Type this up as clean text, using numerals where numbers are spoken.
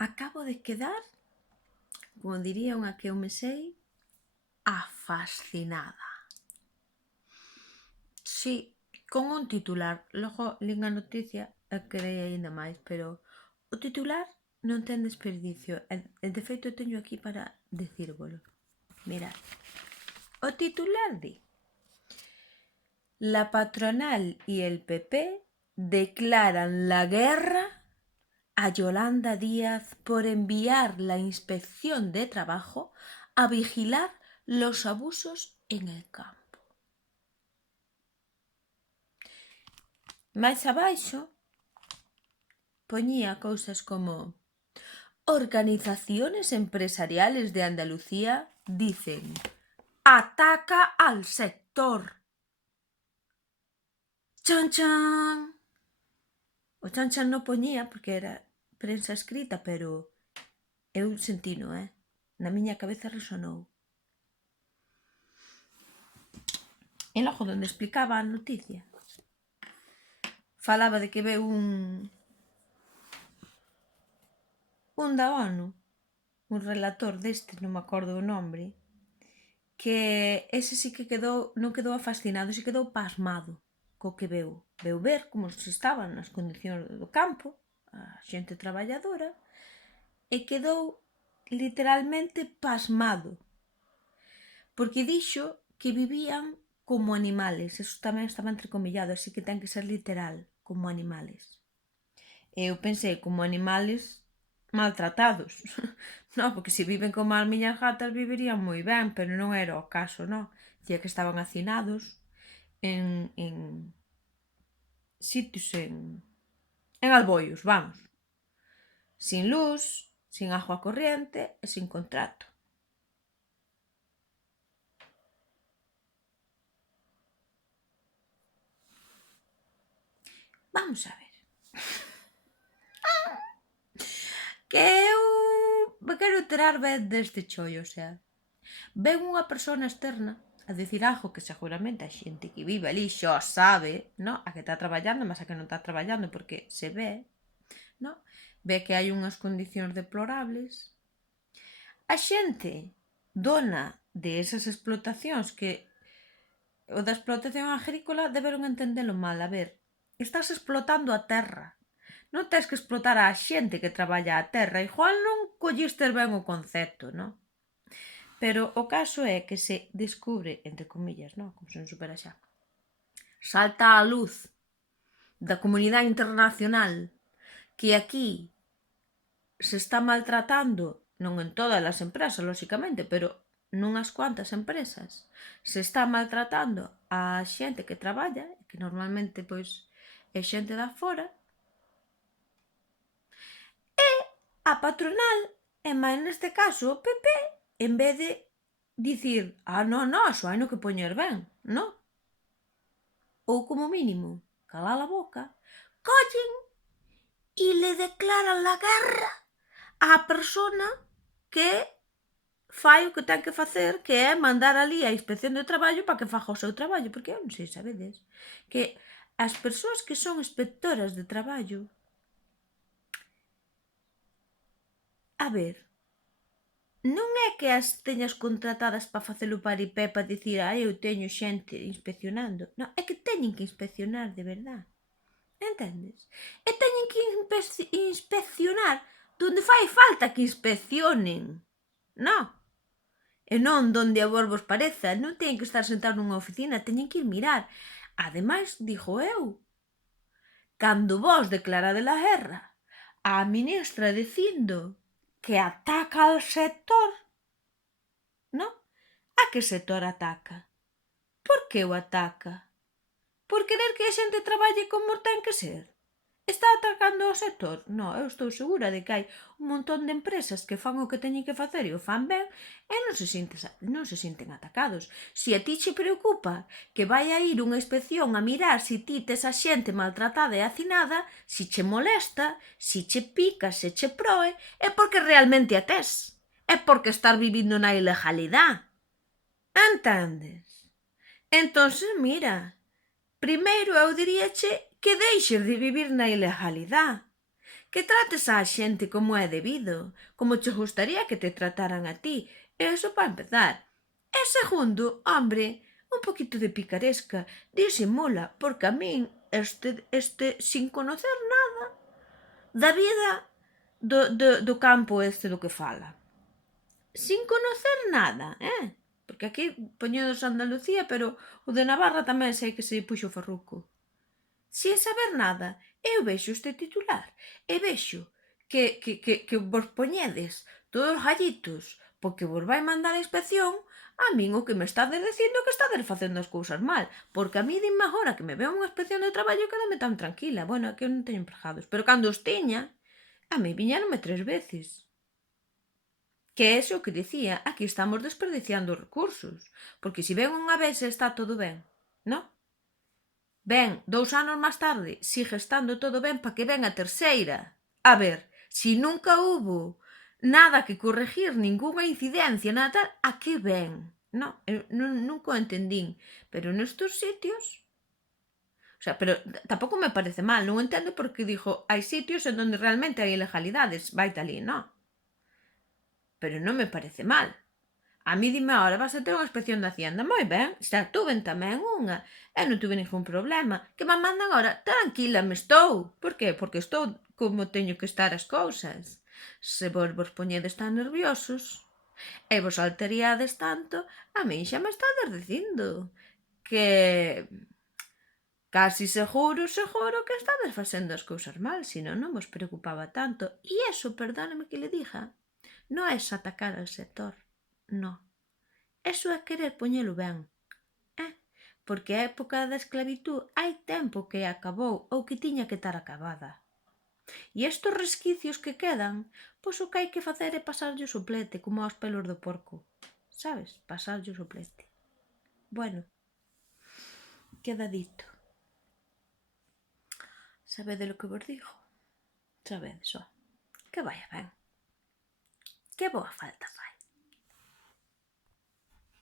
acabo de quedar, como diría unha que eu me sei, fascinada. Sí, con un titular. Logo lín a noticia e quedei aínda máis, pero o titular non ten desperdicio. De feito, teño aquí para decírvolo. Mirad, o titular di: la patronal y el PP declaran la guerra a Yolanda Díaz por enviar la Inspección de Trabajo a vigilar los abusos en el campo. Máis abaixo poñía cousas como: organizaciones empresariales de Andalucía dicen ataca al sector. Chan chan. O chan chan non poñía porque era prensa escrita, pero eu sentino, na miña cabeza resonou. E logo onde explicaba a noticia, falaba de que veu un da ONU, un relator deste, non me acordo o nombre, que ese sí que non quedou fascinado, se quedou pasmado co que veu. Veu ver como se estaban as condicións do campo, a xente traballadora, e quedou literalmente pasmado, porque dixo que vivían como animales. Eso tamén estaba entrecomillado, así que ten que ser literal, como animales. E eu pensei, como animales maltratados. Non, porque se viven como as miñas gatas vivirían moi ben, pero non era o caso, non. Dicía que estaban hacinados en sitios, en alboios, vamos. Sin luz, sin agua corriente e sin contrato. Vamos a ver. Que eu me quero terar ben deste chollo, o sea, ven unha persona externa a dicir algo que seguramente a xente que vive ali xa sabe, no? A que está traballando, mas a que non está traballando porque se ve, no? Ve que hai unhas condicións deplorables. A xente dona de esas explotacións, que o da explotación agrícola deberon entendelo mal. A ver, estás explotando a terra. Non tens que explotar a xente que traballa a terra. Igual non collistes ben o concepto, non? Pero o caso é que se descubre, entre comillas, non? Como se non supera xa, salta a luz da comunidade internacional que aquí se está maltratando, non en todas as empresas, lóxicamente, pero nunhas cuantas empresas se está maltratando a xente que traballa, que normalmente pois é xente da fora, e a patronal, e máis neste caso o PP, en vez de dicir, non, xo hai no que poñer ben, non? Ou como mínimo, calar a boca, collen e le declaran la guerra á persona que fai o que ten que facer, que é mandar ali a Inspección de Traballo para que faga o seu traballo, porque eu non sei, sabedes, que as persoas que son inspectoras de traballo, a ver, non é que as teñas contratadas para facelo paripé, para dicir, eu teño xente inspeccionando, non, é que teñen que inspeccionar de verdade, entendes? E teñen que inspeccionar donde fai falta que inspeccionen, non? E non donde a vos vos pareza, non teñen que estar sentados nunha oficina, teñen que ir mirar. Ademais, digo eu, cando vos declarades a guerra á ministra dicindo que ataca al sector, non? A que sector ataca? Por que o ataca? Por querer que a xente traballe como ten que ser? Está atacando o sector? Non, eu estou segura de que hai un montón de empresas que fan o que teñen que facer e o fan ben e non se sinten atacados. Se a ti che preocupa que vai a ir unha inspección a mirar se ti tes a xente maltratada e hacinada, se che molesta, se che pica, se che proe, é porque realmente a tes. É porque estás vivindo na ilegalidade. Entendes? Entonces, mira, primeiro eu diríache que deixes de vivir na ilegalidade, Que trates á xente como é debido, como che gustaría que te trataran a ti. Eso para empezar. E segundo, hombre, un poquito de picaresca, disimula, porque a min sin conocer nada da vida do campo este do que fala. Sin conocer nada, porque aquí poñedos Andalucía, pero o de Navarra tamén sei que se puxo farruco. Sin saber nada, eu vexo este titular e vexo que vos poñedes todos gallitos porque vos vai mandar a inspección. A min o que me estades dicindo é que estades facendo as cousas mal, porque a mí dime agora que me veo unha inspección de traballo e quedame tan tranquila. Bueno, é que eu non teño empregados, pero cando os tiña, a mí viñeronme 3 veces. Que é iso que dicía, aquí estamos desperdiciando os recursos, porque se ven unha vez está todo ben, non? Ben, 2 anos máis tarde, sigue estando todo ben para que ven a terceira. A ver, si nunca hubo nada que corregir, ningunha incidencia, nada tal, a que ven? Non, nunca o entendín, pero nestes sitios... O sea, pero tampouco me parece mal, non entendo porque dixo, hai sitios en donde realmente hai ilegalidades, vai talí, non? Pero non me parece mal. A mí dime ahora, vas a ter unha inspección de Hacienda. Moi ben, xa tuven tamén unha. E non tuve ningún problema. Que me mandan agora, tranquila me estou. Por qué? Porque estou como teño que estar as cousas. Se vos poñedes tan nerviosos e vos alteríades tanto, a mí xa me estades dicindo que casi seguro que estades facendo as cousas mal, senón non vos preocupaba tanto. E iso, perdóneme que le diga, non é atacar al sector, non. Eso é querer poñelo ben, porque a época da esclavitud hai tempo que acabou ou que tiña que estar acabada. E estes resquicios que quedan, pois o que hai que facer é pasarlle o soplete, como aos pelos do porco, sabes? Pasarlle o soplete. Bueno, queda dito. Sabedes lo que vos digo? Sabedes, ó. Que vaya ben. Que boa falta fai.